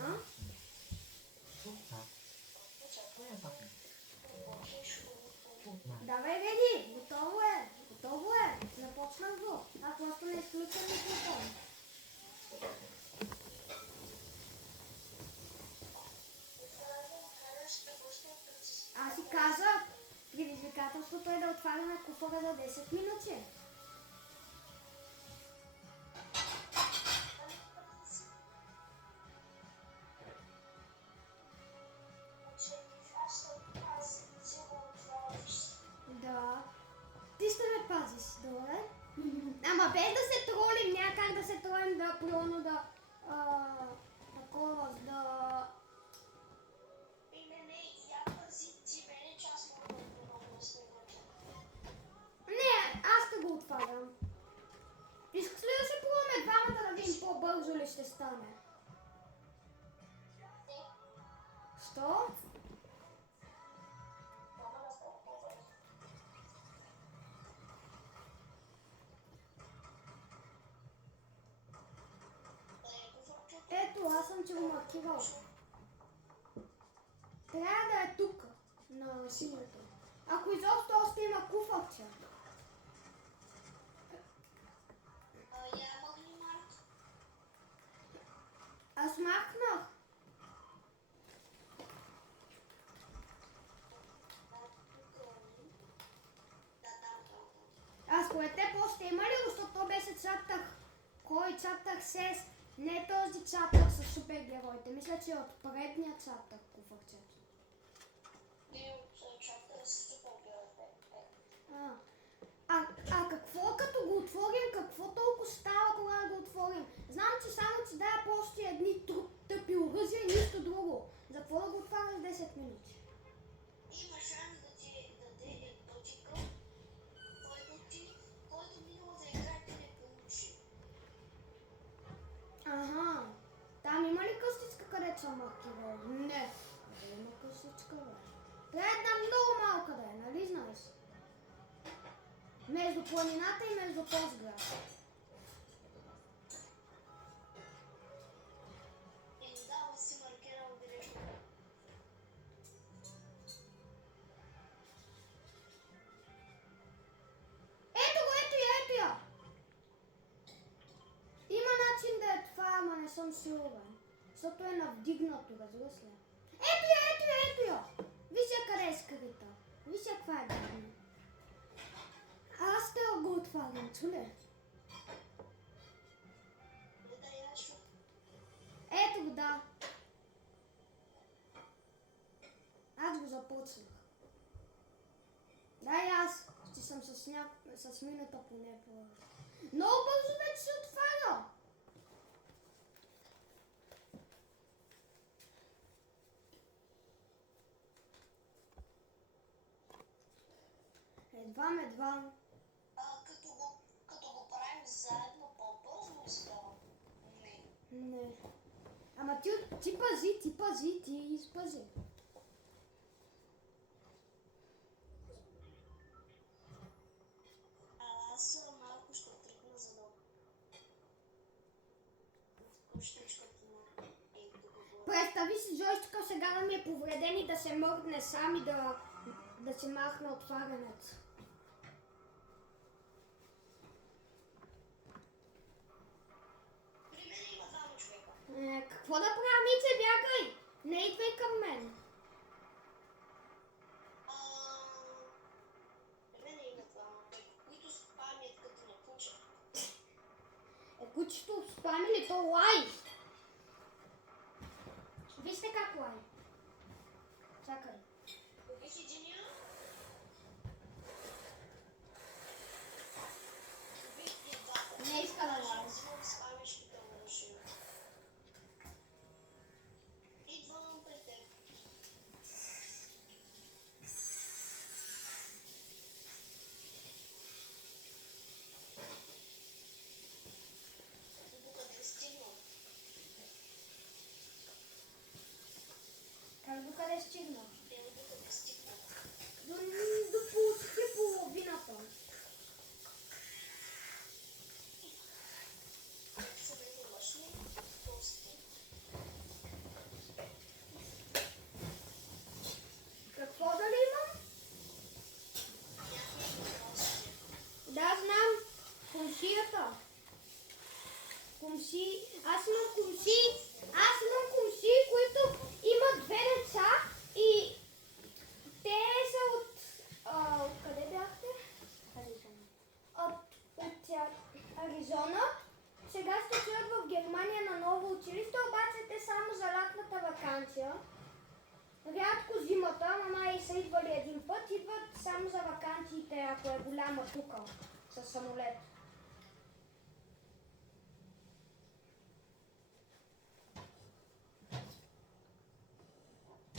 А? Давай, Реди! Готово е! Готово е! Започнах го! Аз просто не изключвам микрофон. Аз си казах, предизвикателството е да отваряме куфара за 10 минути. Да. Ти ще ме пазиш, добре? Ама без да се тролим, няма как да се тролим да приемно да... такова, да... Не, аз ще го отварям. Искаш ли да се пробваме двамата да видим по-бързо ли ще стане? Що? Ето, аз съм ти го маркирал. Трябва да е тук, на синьото. Ако изобщо още има куфарче. Аз махнах. А според теб още има ли, защото то беше чаптър? Кой чаптър 6? Не този чаптър с супергероите. Мисля, че е от предния чаптър куфарчето. А какво като го отворим? Какво толкова става, когато го отворим? Знам, че само ти дава просто едни тъпи оръжия и нищо друго. За какво да го отваряш 10 минути? Има шанс да ти даде точка, който минало за играта не получи. Ага. Там има ли къстичка, където съм маркирал? Не. Къде има къстичка, бе? Трябва една много малка да е, нали знаеш? Между планината и между Постград. Да, си маркирал директно. Ето го, ето я! Има начин да е това, ама не съм сигурен. Защото е навдигнато, разбира се. Ето я! Виж я къде е скрита. Виж я каква е гадна. Аз ще го отварям, чуле? Ето го, да. Аз го започнах. Да, и аз ще съм с минута поне по... Много бързо вече се отваря. Едва. Като го правим заедно по-бързо ли става? Не. Ама ти пази, ти изпази. Аз малко ще тръгна за да пущичката на Представи си джойстика сега да ми е повреден и да се мърдне сам и да се махне отварянето. При мен има двама човека. Какво да правя, Мице, бягай! Не идвай към мен. При мен има двама, които спамят като на куча. Кучето спами ли? То лай! Вижте как лай. Чакай. Виж единия. Виж и двата. Не иска да лай. Взимам спамящата машина. Идвам при теб. Докъде стигнал? Как докъде стигна? Аз имам комши, които имат две деца и те са от... къде бяхте? Аризона. От Аризона. Сега ще отидат в Германия на ново училище, обаче те само за лятната ваканция. Рядко зимата, мама и са идвали един път, идват само за ваканциите, ако е голяма тука, с самолет.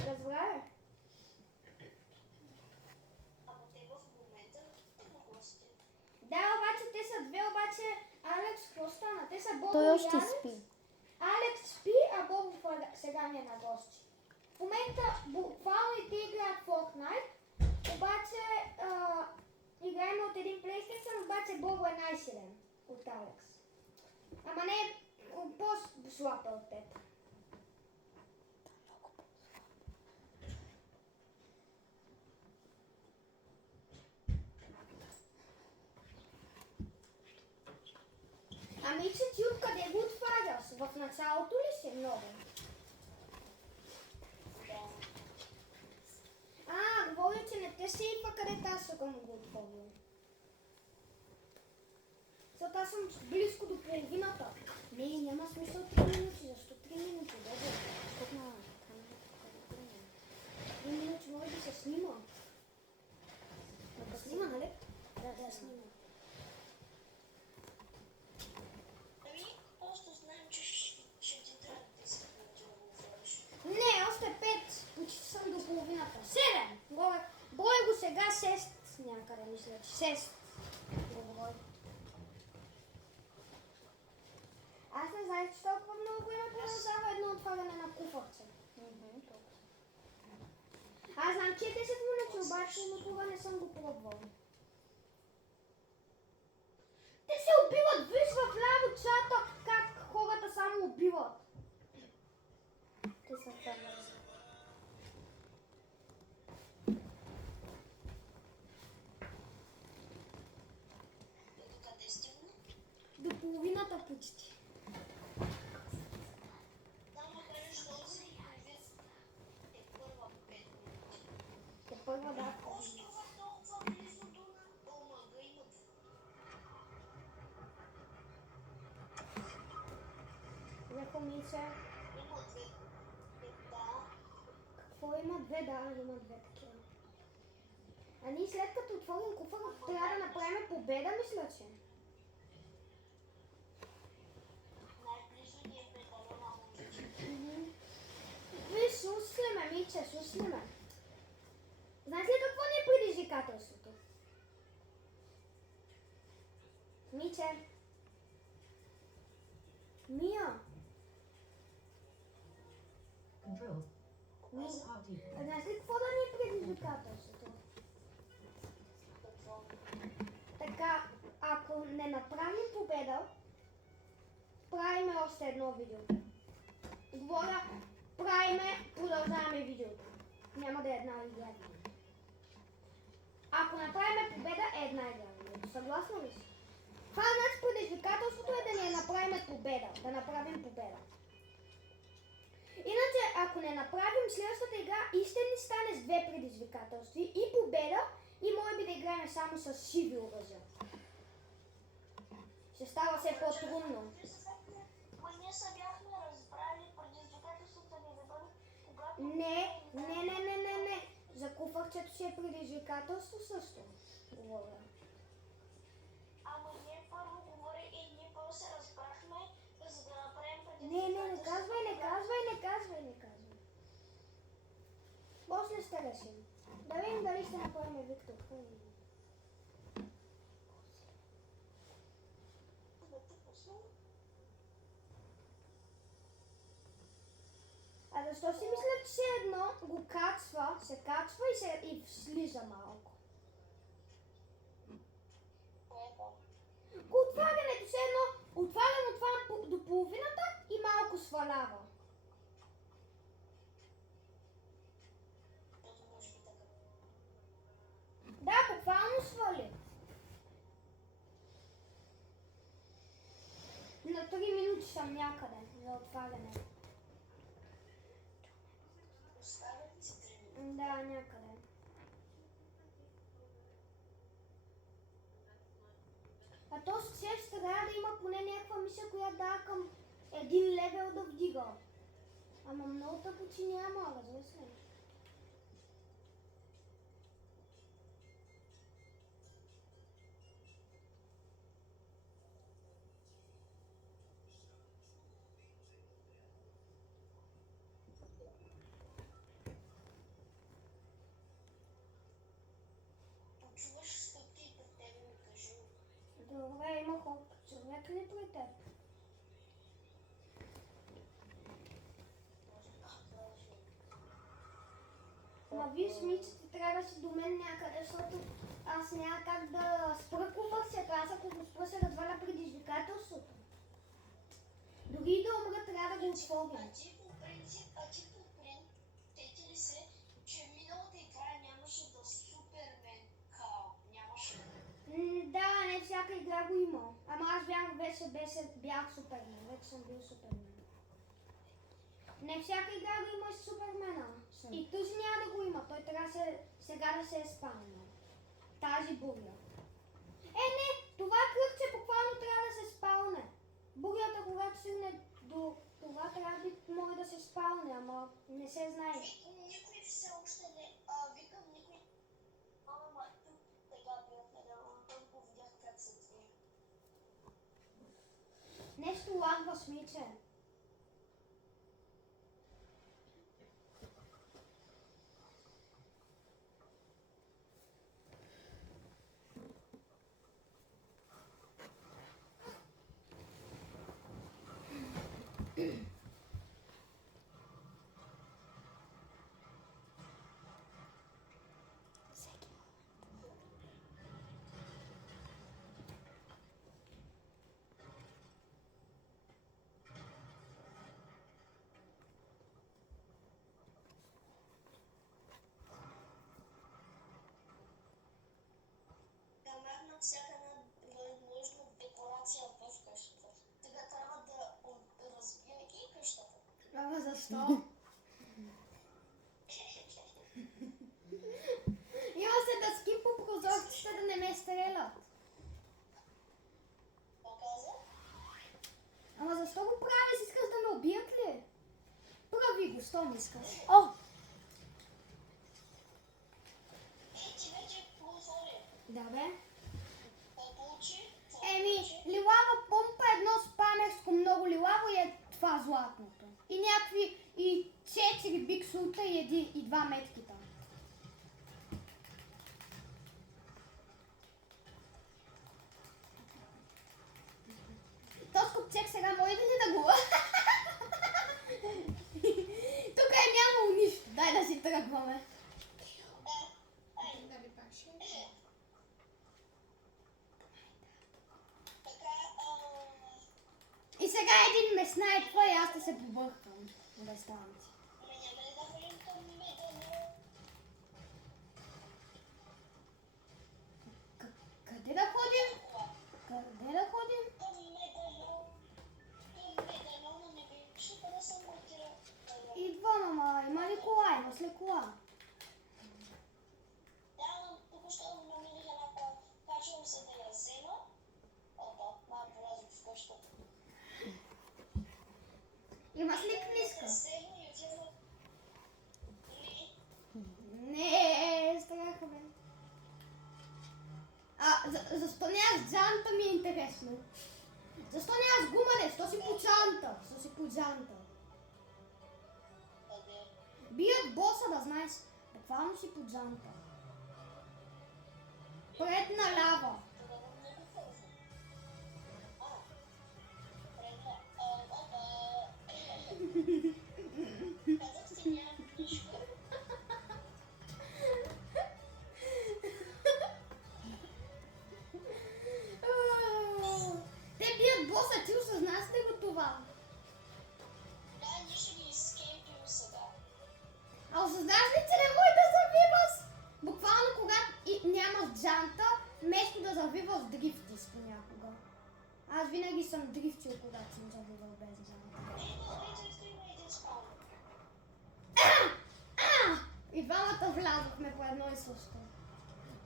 Разбра ли? Ама те в момента на гости. Да, обаче те са две, обаче Алекс, какво стана? Те са Бобо Той и още Алекс. спи. Алекс спи, а Бобо сега не е на гости. В момента буквално и те играят Fortnite, обаче играем от един PlayStation, обаче Бобо е най-силен от Алекс. Ама не по-слаб е от теб. Ами че ти откъде го отваряш? В началото ли си много? Говоря, че не те сейфа, където аз съм го отворил. Защото аз съм близко до половината. Не, няма смисъл 3 минути. Защо 3 минути? Добре. Тук на камерата, 3 минути може да се снима. Да снима, нали? Да, снима. Ами, просто знаем, че ще ти трябва 10 минути да го отвориш. Не, още 5. Почти съм до половината. 7! Брой го сега 6 някъде, мисля, че 6. Го брой. Аз не знаех, че толкова много време продължава едно отваряне на куфарче. Аз знам, че е 10 минути, обаче никога не съм го пробвал. Те се убиват, виж в ляво чата как хората само убиват. Те са това. До къде стигна? До половината почти. Да, макар и що си вид е първа 5 минути. Те първа да. Острова толкова близо до омага имат. Леко мице. Има две. Да. Какво има две? Да, има две такива. А ние след като отворим куфара, трябва да направим победа, мисля, че. Най-близо ни е петалена музика. Виж, суслиме, Миче, суслиме. Знаете ли какво ни е предизвикателството? Миче. Мия. Control. Ми... Party. Знаеш ли какво да ни е предизвикателството? Какво? Така, ако не направим победа, правиме още едно видео. Говоря, продължаваме видеото. Няма да е една игра. Ако направим победа, е една игра. Съгласна ли си? Това значи предизвикателството е да не направим победа. Да направим победа. Иначе, ако не направим следващата игра, и ще ни стане с две предизвикателства. И победа, и може би да играем само с сиви оръжия. Ще става все по-трудно. Ма ние се бяхме разбрали предизвикателството ни да бъде, когато... Не. За куфарчето си е предизвикателство също. Говоря. Ама ние първо говори и ние първо се разбрахме, за да направим Не казвай. После ще решим. Да видим дали ще направим Виктор. А защо си мисля, че все едно го качва, се качва и слиза малко? Отварянето все едно, отварям до половината и малко свалява. Да, буквално свали. На 3 минути ключ съм някъде за отваряне. Оставят ти 3 минути. Да, някъде. А то с чест трябва да има поне някаква миша, която дава към един левел да вдига. Ама много тъпо, че няма, разбира се. Почуваш стъпки пред тебе, ми кажи. Добре, има ход. Човек ли при теб? Ма виж, Мичо, ти трябваше до мен някъде, защото аз няма как да спра конвърсията. Аз ако го спра, се разваля предизвикателството. Дори и да умра, трябва да го отворя. А ти по принцип, сети ли се, че миналата игра нямаше да Супермен Као? Нямаше. Да, не всяка игра го има. Ама аз бях Супермен, вече съм бил Супермен. Не всяка игра го има с Супермена. И този няма да го има, той трябва сега да се е спалнал. Тази буря. Не, това кръгче буквално трябва да се спалне. Бурята, когато стигне до това, трябва да може да се спалне, ама не се знае. Никой все още не... Викам никой... Ама тук сега бях недавно, го видях как се движи. Нещо лагва с Миче. Да махна всяка една възможна декларация в къщата. Сега трябва да разбия и къщата. Ама защо? Има се дъски по прозорците да не ме стрелят. Показа? Ама защо го правиш? Искаш да ме убият ли? Прави го, щом искаш. О! Ти вече го отвори. Да бе. Какво получи? Лилава помпа едно спамерско много лилаво и е това златното. И някакви, и 4 биксулта и 2 меткита. Тоскопчек сега може ли да го... Тук е нямало нищо. Дай да си тръгваме. Дали пак ще? Така, И сега един ме снайпва и аз да се побъркам. Да ставам ти. няма ли да ходим към Медано? Къде да ходим? Къде да ходим? Към Медано. Към Медано, но не беше да съм монтирал. Идвам, ама има ли кола? Имаш ли кола? Да, но току-що намерих една кола. Качвам се да я взема. Малко влязох в къщата. Имаш ли Да книжка? взема и отивам. Не. Не, страха бе. Защо нямаш джанта ми е интересно? Защо нямаш гумане? Що си по джанта? Що си по джанта? Къде? Бият боса да знаеш. Буквално си по джанта. Пред налява. Тогава не го ползвам. Предна. Казах ти нямам книжка. Те бият боса, ти осъзнаш ли го това? Да, ние ще ги изкемпим сега. А осъзнаш ли, че не може да завиваш? Буквално когато нямаш джанта, вместо да завиваш дрифтиш понякога. Аз винаги съм дрифтил, когато съм завивал. отново влязохме по едно и също.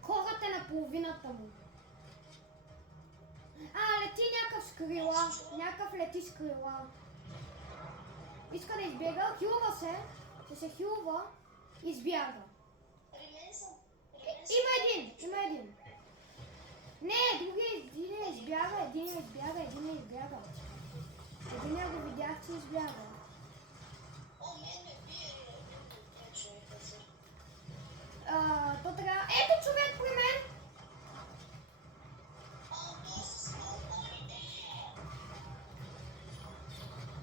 Хората на половината му. Лети някакъв с крила. Някакъв лети с крила. Иска да избяга, хилва се. Ще се хилва. Избяга. Ремен съм. Има един. Не, другия избяга, един избяга. Един го видях, че избяга. О, мен ме бие. Човека си. То трябва... Ето човек при мен! Той се спомните.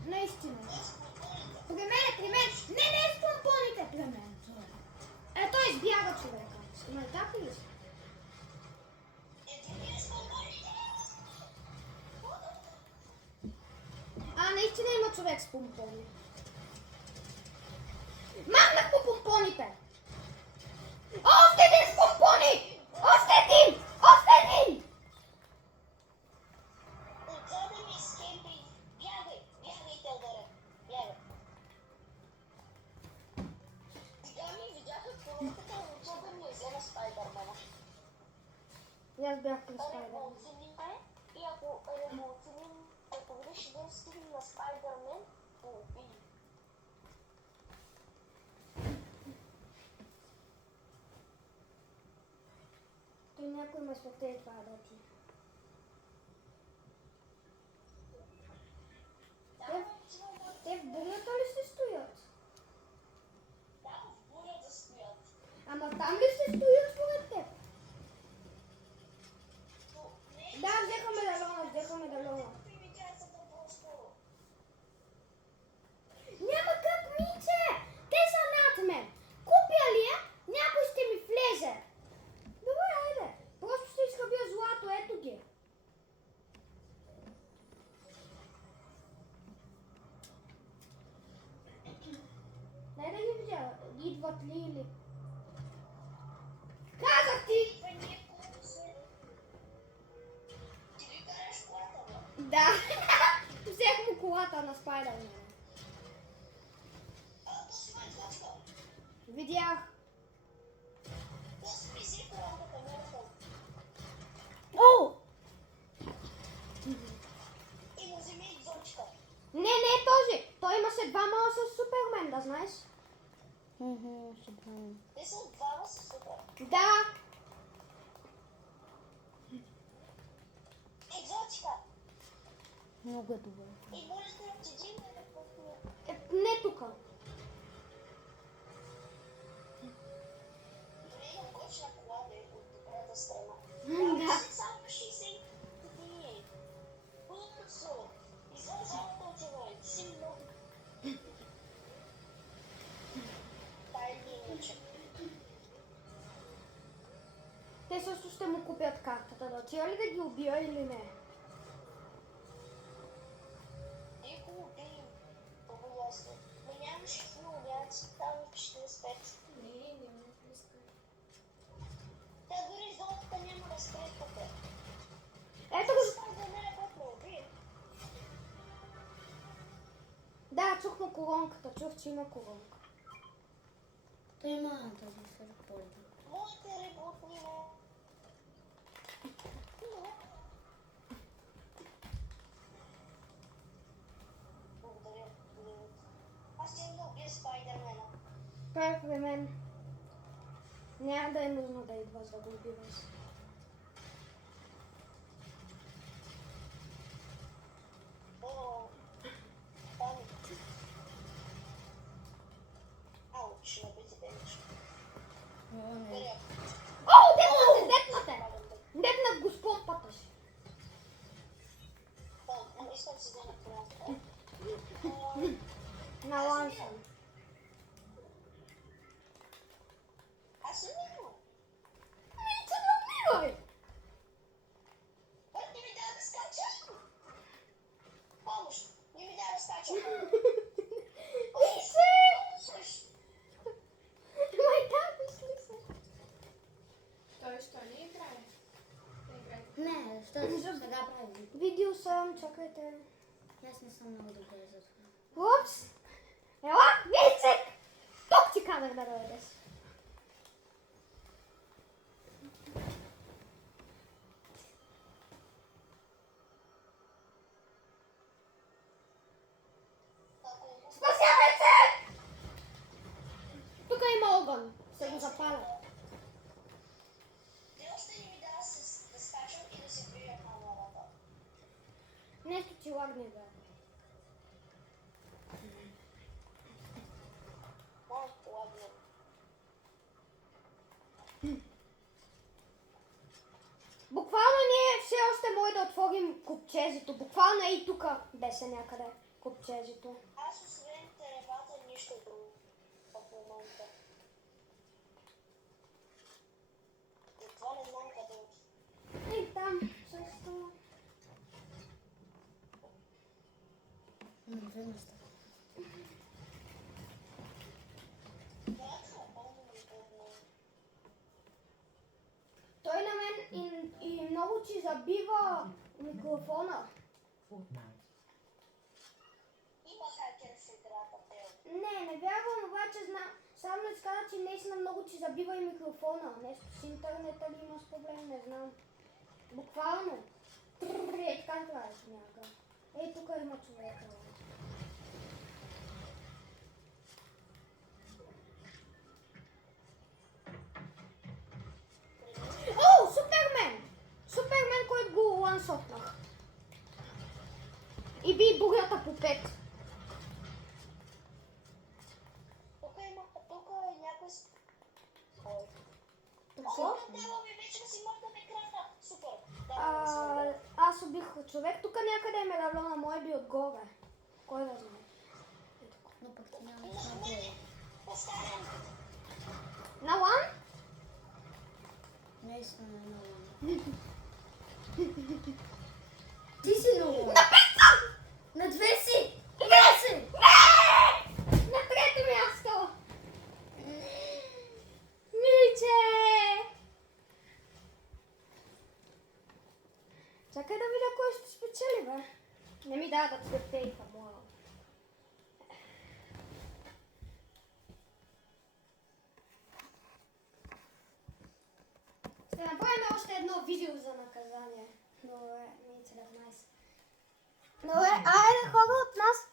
Наистина. При мен! Не с помпоните при мен. Той избяга човека. Има и така ли? Наистина има човек с помпони. Махнах по помпоните! Още един с помпони! Още един! Отзаде ми скемпи. Бягай, Теодоре. Бягай. Сега ми видяха коронката, отзаде ми взема Спайдърмана. И аз бях при Да Спайдърман. револциним и ако револциним, ако видиш един стил на Спайдърмен, го убий. Той някой ме спектели това да ти. Те в бурята ли ще стоят? Да, в бурята стоят. Ама там ли ще стоят според теб? Да, взеха медальона. Няма как, Миче! Те са над мен. Купя ли я, някой ще ми влезе. Добре, айде. Просто ще изхъбя злато, ето ги. Дай да ги видя. Идват ли или... Казах ти! Ти ли караш колата, бе? Да. Взех му колата на Спайдърмана. То си ме излъчва. Видях. То си ми си колата, мъртва. О! И му вземи екзотика. Не този. Той имаше двама с Супермен, да знаеш. Супермен. Те са двама са супер. Да. Екзотика. Много е добре. И моля да ти дим да пъхне. Не тука. Дори имам гочна кола да е от добрата страна. Да. Си само 60 години. Бързо. Извън залата отивай. Ти си много. Дай ми иначе. Те също ще му купят картата. Да отива ли да ги убия или не? И го убий. Много ясно. Но нямаше фил, нямаше там 45. Не ме пускай. Та дори золотата няма да скрепвате. Ето го. Става да не работно, убий. Да, чух му колонката. Чух, че има колонка. Той има да се ръководи. Моите работни не. Благодаря. Аз ще да убия Спайдърмена. Той е при мен. Няма да е нужно да идваш да го убиваш. О, памет. Ауч, набити демидж. Благодаря. О, детнате! Детнат го с помпата си. Искам си да направя. На лансън. Аз съм Нико. Миче, не убивай! Бът, не ми дай да скача. Помощ, не ми дай да скача. Миче! Помощ. Май да, мисли се. Той що не играе? Не, що сега прави? Видео съм, чакайте. Аз не съм много добре за това. Упс! Ела, Миче! Тук ти казах да дойдеш. не да. Ладно. Буквално ние все още може да отворим купчезито. Буквално и тук беше някъде купчезито. Аз освен тревата нищо друго в момента. И това не знам къде е. И там също. Две места. Той на мен и много ти забива микрофона. Има хакер в играта, Тео. Не вярвам, обаче само не каза, че наистина много ти забива и микрофона. Нещо с интернета ли имаш проблем, не знам. Буквално. Ей, така правиш някакъв. Ей, тук има човек. О, Супермен! Супермен, който го лансотнах. И би бурята по 5. Тук е някой... Ой. О, Тео, ми вече си махнам екрана. Супер. Аз убих човек. Тук някъде е медальона, мой би отгоре. Кой да знае? Но пък ти няма Не, повтарям. На лан? наистина е много. Ти си много. На 5 съм! На 2 си! Две си! На трето място! Миче! Чакай да видя кой ще спечели, бе. Не ми дава да те фейка, моя. Ще направим още едно видео за наказание. Добре, ми е 17. Добре, айде хора от нас.